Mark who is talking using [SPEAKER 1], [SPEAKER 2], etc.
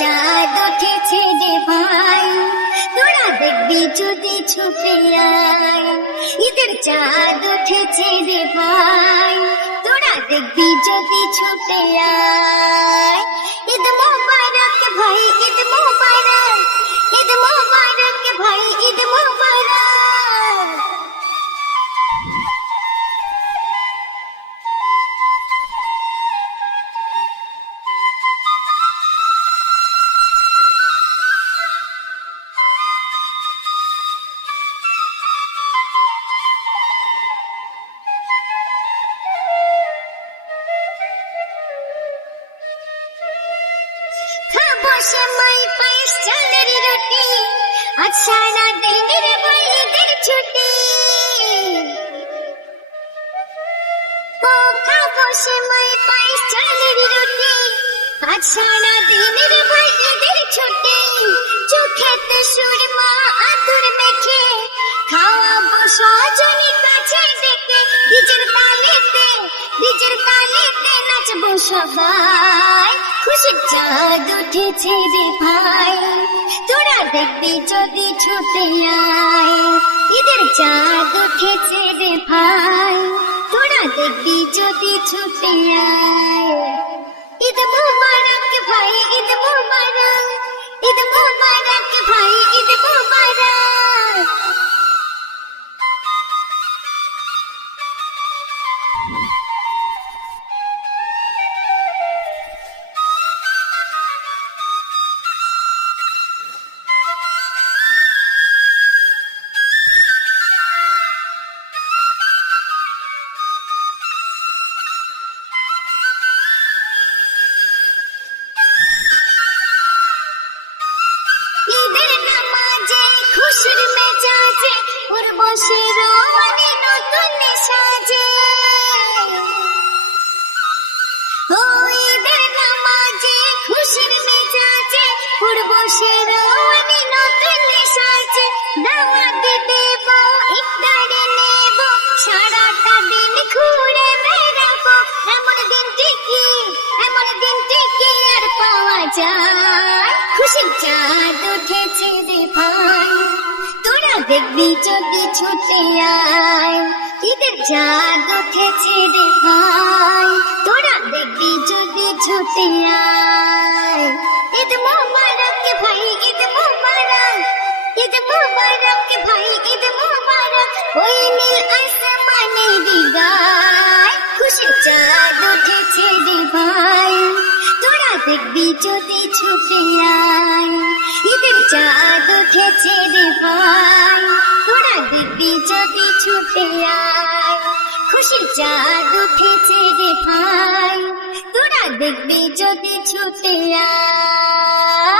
[SPEAKER 1] চাঁদ উঠেছে রে ভাই। তোরা দেখবি যদি ছুটে আয়, ঈদের চাঁদ উঠেছে রে ভাই। তোরা দেখবি যদি ছুটে আয়, ঈদ মোহাম্মদ খাব সেমাই পায়েস চালের রুটি। আজ সারা দিনের বাইদের ছুটি। ও খাব সেমাই পায়েস চালের রুটি। আজ সারা দিনের বাইদের ছুটি। চোখেতে সুরমা আতুর মেখে। খাওয়াবো সজনী কাছে ডেকে। নিজের তালেতে নিজের তালেতে নাচবো সবাই। খুশির চাঁদ উঠেছে রে ভাই। তোরা দেখবি যদি ছুটে আয়। ঈদের চাঁদ উঠেছে রে ভাই। তোরা দেখবি যদি ছুটে আয়। ঈদ মুবারক ভাই, ঈদ মুবারক। ঈদ মুবারক ভাই, ঈদ মুবারক। ঈদের খুশির মেজাজে নতুন সাজে। ও ঈদের নামাজে খুশির মেজাজে উর্বশী রোয়ানি নতুন সাজে। দাওয়াত দেব, ইফতারে নেব, সারাটা দিন ঘুরে বেড়াবো। দিন ঠিকই, এমন দিন ঠিকই আর পাওয়া যায়। খুশির চাঁদ উঠেছে রে ভাই। দেখবি যদি ছুটে আয়, ঈদের চাঁদ উঠেছে রে ভাই। তোরা দেখবি যদি ছুটে আয়, ঈদ মোবারক ভাই, ঈদ মোবারক। ঈদ মোবারক ভাই, ঈদ মোবারক। ওই নীল আসমানে দিগায় খুশির চাঁদ দেখবি যদি ছুটে আয়। ঈদের চাঁদ উঠেছে রে ভাই। তোরা দেখবি যদি ছুটে আয়। খুশি চাঁদ উঠেছে রে ভাই। তোরা দেখবি যদি ছুটে আয়।